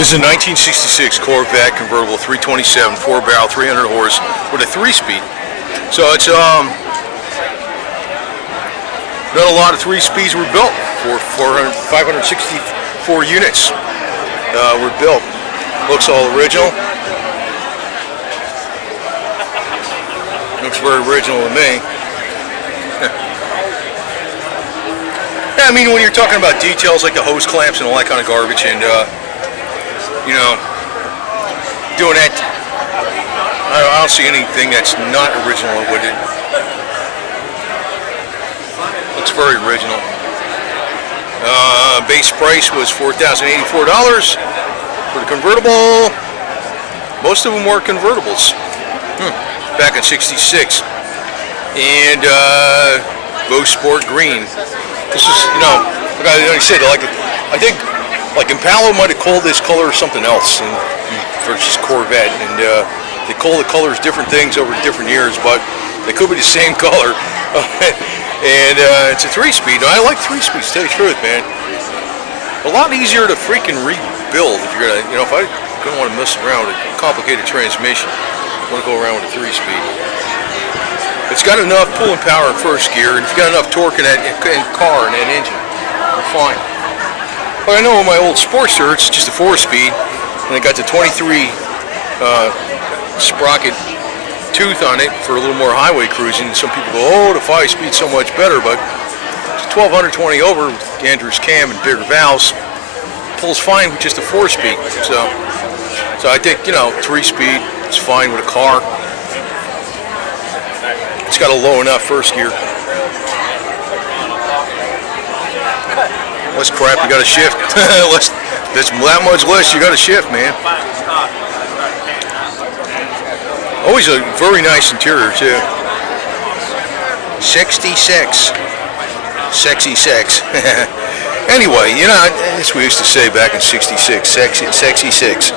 This is a 1966 Corvette Convertible 327, 4-barrel, 300 horse with a 3-speed. So it's not a lot of 3-speeds were built. 564 units were built. Looks all original. Looks very original to me. Yeah, I mean, when you're talking about details like the hose clamps and all that kind of garbage, and you know, doing that, I don't see anything that's not original with it. Looks very original. Base price was $4,084 for the convertible. Most of them were convertibles back in '66, and Bow Sport Green. This is, you know, like I said, I think like Impala might have called this color something else versus Corvette, and they call the colors different things over different years, but they could be the same color. And it's a 3-speed. I like 3-speeds, to tell you the truth, man. A lot easier to freaking rebuild if you're gonna, you know, if I don't want to mess around with a complicated transmission, I want to go around with a 3-speed. It's got enough pulling power in first gear, and it's got enough torque in that car and that engine. We're fine. But I know with my old Sportster, it's just a 4-speed, and it got the 23 sprocket tooth on it for a little more highway cruising. Some people go, oh, the 5-speed's so much better, but it's 1220 over with Andrews cam and bigger valves. Pulls fine with just a 4-speed. So I think, you know, 3-speed is fine with a car. It's got a low enough first gear. Less crap, you got to shift. That's that much less, you got to shift, man. Always a very nice interior too. 66. Sexy sex. Anyway, you know, that's what we used to say back in '66. Sexy six.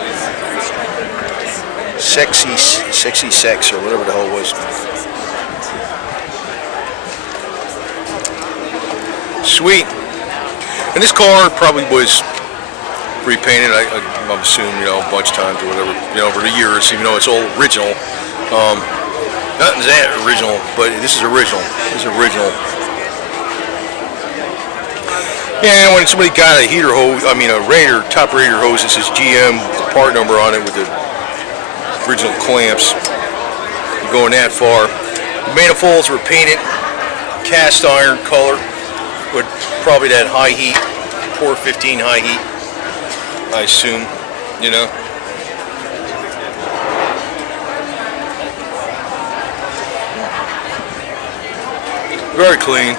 Sexy sex, or whatever the hell it was. Sweet. And this car probably was repainted, I'm assuming, you know, a bunch of times or whatever, you know, over the years, even though it's all original. Nothing's that original, but this is original. This is original. Yeah, when somebody got a heater hose, I mean a radiator, top radiator hose that says GM, the part number on it with the original clamps, going that far. The manifolds were painted cast iron color with probably that high heat, 415 high heat, I assume, you know. Very clean.